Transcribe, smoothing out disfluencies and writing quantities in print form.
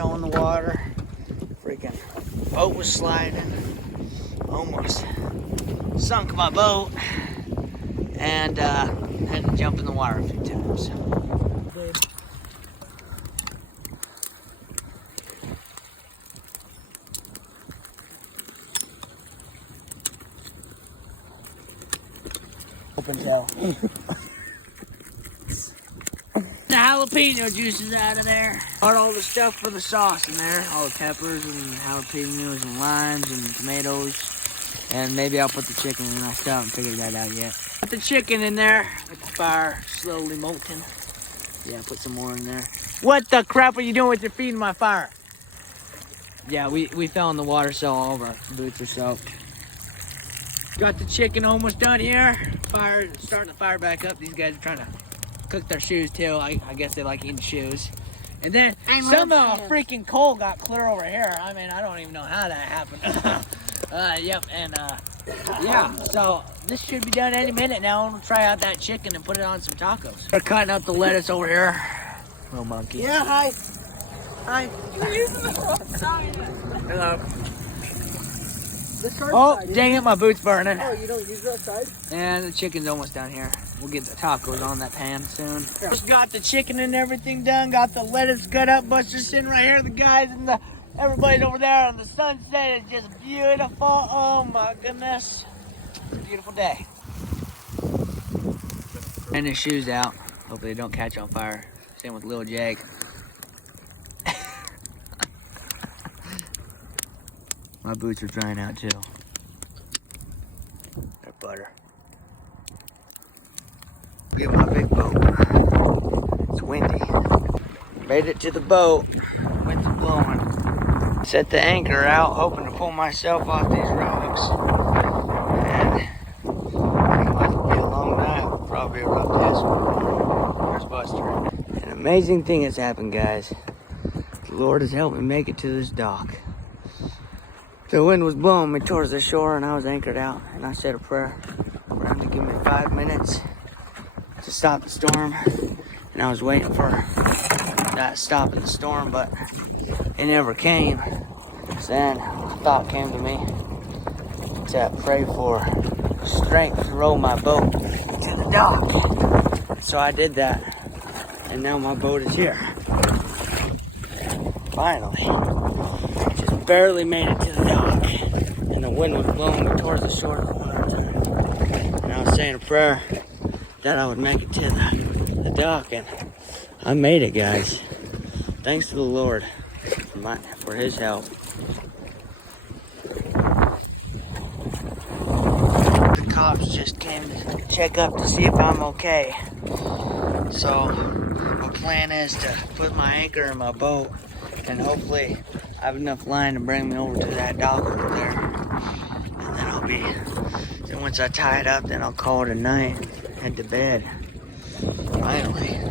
fell in the water. Freaking boat was sliding. Almost sunk my boat. And had to jump in the water a few times. Open tail. The jalapeno juice is out of there. Got all the stuff for the sauce in there. All the peppers and jalapenos and limes and tomatoes. And maybe I'll put the chicken in. I still haven't figured that out yet. Put the chicken in there. Let the fire slowly molten. Yeah, put some more in there. What the crap are you doing with your feet in my fire? Yeah, we fell in the water, so all of our boots are soaked. Got the chicken almost done here. Starting the fire back up. These guys are trying to cook their shoes too. I guess they like eating shoes. And then somehow freaking coal got clear over here. I mean, I don't even know how that happened. Yep, and yeah, so this should be done any minute now. I'm gonna try out that chicken and put it on some tacos. They're cutting up the lettuce over here. Little monkey. Yeah, hi. Hi. You're using the wrong side. Hello. The short Oh, side. dang it, my boot's burning. Oh, you don't use that side? And the chicken's almost down here. We'll get the tacos on that pan soon. Just got the chicken and everything done. Got the lettuce cut up. Buster's sitting right here. The guys and everybody's over there. And the sunset is just beautiful. Oh my goodness. Beautiful day. And his shoes out. Hopefully they don't catch on fire. Same with Lil Jake. My boots are drying out too. They're butter. Look at my big boat. It's windy. Made it to the boat. Winds are blowing. Set the anchor out, hoping to pull myself off these rocks. And it might be a long night. We'll probably erupt this one. Where's Buster? An amazing thing has happened, guys. The Lord has helped me make it to this dock. The wind was blowing me towards the shore and I was anchored out, and I said a prayer for him to give me 5 minutes to stop the storm. And I was waiting for that stop in the storm, but it never came. So then a thought came to me to pray for strength to row my boat to the dock. So I did that, and now my boat is here. Finally. Just barely made it to the dock, and the wind was blowing me towards the shore the whole time. And I was saying a prayer that I would make it to the dock, and I made it, guys. Thanks to the Lord for his help. The cops just came to check up to see if I'm okay. So my plan is to put my anchor in my boat, and hopefully I have enough line to bring me over to that dock over there. And then once I tie it up, then I'll call it a night, head to bed. Finally.